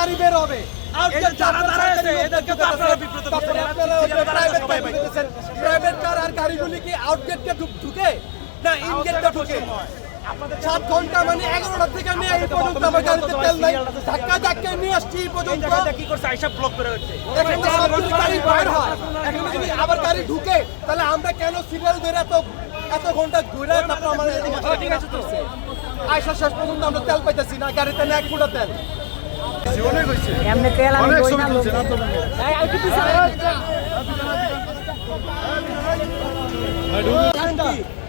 গাড়ি বের হবে। প্রাইভেট কার আর গাড়িগুলি কি আউটগেটকে ঢুকে না ইনগেটটা ঢুকে? 7 ঘন্টা মানে 11টা থেকে নিয়ে এই পর্যন্ত আমার গাড়িতে তেল নাই। ধাক্কা নিয়ে আসছি এই পর্যন্ত। কি করছে আইসা ব্লক করে হচ্ছে। এখানে সবগুলি গাড়ি বাইর হয়, এখানে যদি আবার গাড়ি ঢুকে তাহলে আমরা কেন সিরিয়াল ধরে এত ঘন্টা ঘুরে তারপর আমাদের ঠিক আছে তো আইসা শেষ পর্যন্ত আমরা তেল পাইতেছি না, গাড়িতে না 1 ফুটা তেল। অনেক হয়েছে, এমনি তেল আমি অনেক কই ছবি না তুলছে না তো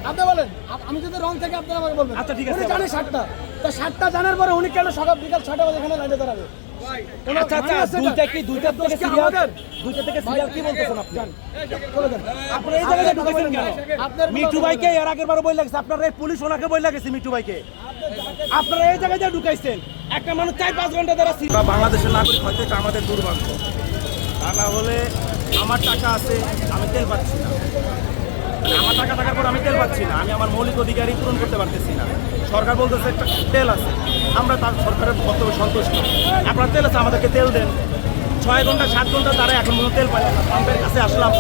আপনি বলেন, আমি যদি রং থেকে আপনারা আমাকে বলবেন। আচ্ছা, ঠিক আছে। উনি জানে 7টা, তা 7টা জানার পরে উনি কেন সকাল বিকাল 6টা বাজে এখানে লাইনে দাঁড়াবে? আচ্ছা আচ্ছা, দুইটা থেকে সিরিয়াল কি বলতেছেন আপনি? আপনারা এই জায়গায় ঢুকাইছেন কেন? মিঠু ভাইকে এর আগের বার বই লাগছে, আপনারা এই পুলিশ ওনাকে বই লাগেছে মিঠু ভাইকে। আপনারা এই জায়গায় ঢুকাইছেন, একটা মানুষ 4-5 ঘন্টা ধরে বাংলাদেশের নাগরিক হয়তো এটা আমাদের দুর্ভাগ্য। তা না হলে আমার টাকা আছে, আমি তেল পাচ্ছি না। আমার টাকা থাকার পর আমি তেল পাচ্ছি না, আমি আমার মৌলিক অধিকারই পূরণ করতে পারতেছি না। সরকার বলতেছে একটা তেল আছে, আমরা তার সরকারের বক্তব্যে সন্তুষ্ট। আপনার তেল আছে, আমাদেরকে তেল দেন। 6 ঘন্টা 7 ঘন্টা তারা এখন কোনো তেল পায় না। পাম্পের কাছে আসলাম,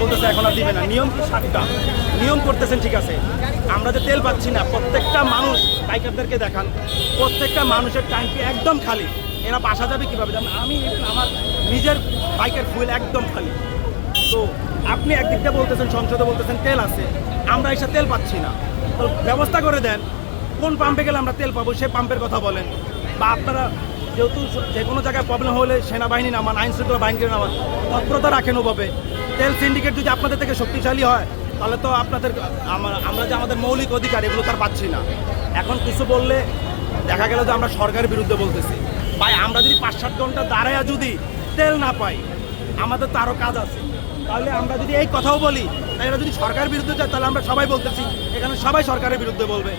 বলতেছে এখন আর দিবে না। নিয়ম কি 7টা নিয়ম করতেছেন, ঠিক আছে। আমরা যে তেল পাচ্ছি না, প্রত্যেকটা মানুষ বাইকারদেরকে দেখান, প্রত্যেকটা মানুষের ট্যাঙ্কি একদম খালি। এরা বাসা যাবে কীভাবে? যেমন আমি আমার নিজের বাইকের ফুয়েল একদম খালি। তো আপনি একদিকটা বলতেছেন, সংসদে বলতেছেন তেল আছে, আমরা এসে তেল পাচ্ছি না। তো ব্যবস্থা করে দেন, কোন পাম্পে গেলে আমরা তেল পাবো সেই পাম্পের কথা বলেন। বা আপনারা যেহেতু যে কোনো জায়গায় প্রবলেম হলে সেনাবাহিনী নামান, আইন শৃঙ্খলা বাহিনীকে নামান, তৎপরতা রাখেন ওভাবে। তেল সিন্ডিকেট যদি আপনাদের থেকে শক্তিশালী হয় তাহলে তো আপনাদের আমরা যে আমাদের মৌলিক অধিকার এগুলো তার পাচ্ছি না। এখন কিছু বললে দেখা গেল যে আমরা সরকারের বিরুদ্ধে বলতেছি। ভাই, আমরা যদি 5-7 ঘন্টা দাঁড়ায় যদি তেল না পাই, আমাদের তো আরও কাজ আছে। তাহলে আমরা যদি এই কথাও বলি, তাহলে যদি সরকারের বিরুদ্ধে যায়, তাহলে আমরা সবাই বলতেছি, এখানে সবাই সরকারের বিরুদ্ধে বলবে।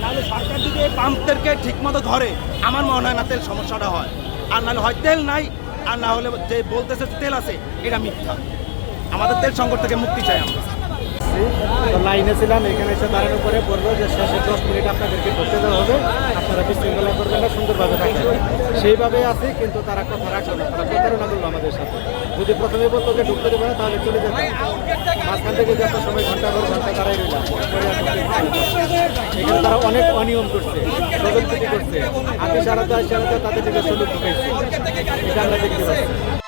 নাহলে সরকার যদি এই পাম্পদেরকে ঠিকমতো ধরে, আমার মনে হয় না তেল সমস্যাটা হয়। আর নাহলে হয় তেল নাই, আর না হলে যে বলতেছে তেল আছে এটা মিথ্যা। আমাদের তেল সংকট থেকে মুক্তি চাই আমরা। তো লাইনে ছিলাম, এখানে এসে দাঁড়ানোর পরে বলবো যে শেষে 10 মিনিট আপনাদেরকে ঢুকতে দেওয়া হবে, আপনারা বিশৃঙ্খলা করবেন না, সুন্দরভাবে থাকবেন। সেইভাবে আছি, কিন্তু তারা কথা রাখলো না, তারা প্রতারণা করলো আমাদের সাথে। যদি প্রথমে বলতো যে ঢুকতে দেবো না, তাহলে চলে যেতাম। মাঝখান থেকে যত সময় ঘন্টা পর ঘন্টা দাঁড়াই রইলাম। এখানে তারা অনেক অনিয়ম করছে, প্রযুক্তি করছে, হাতে সারাতে তাদের দিকে সুযোগ ঢুকাইছে। এটা আমরা দেখতে পাচ্ছি।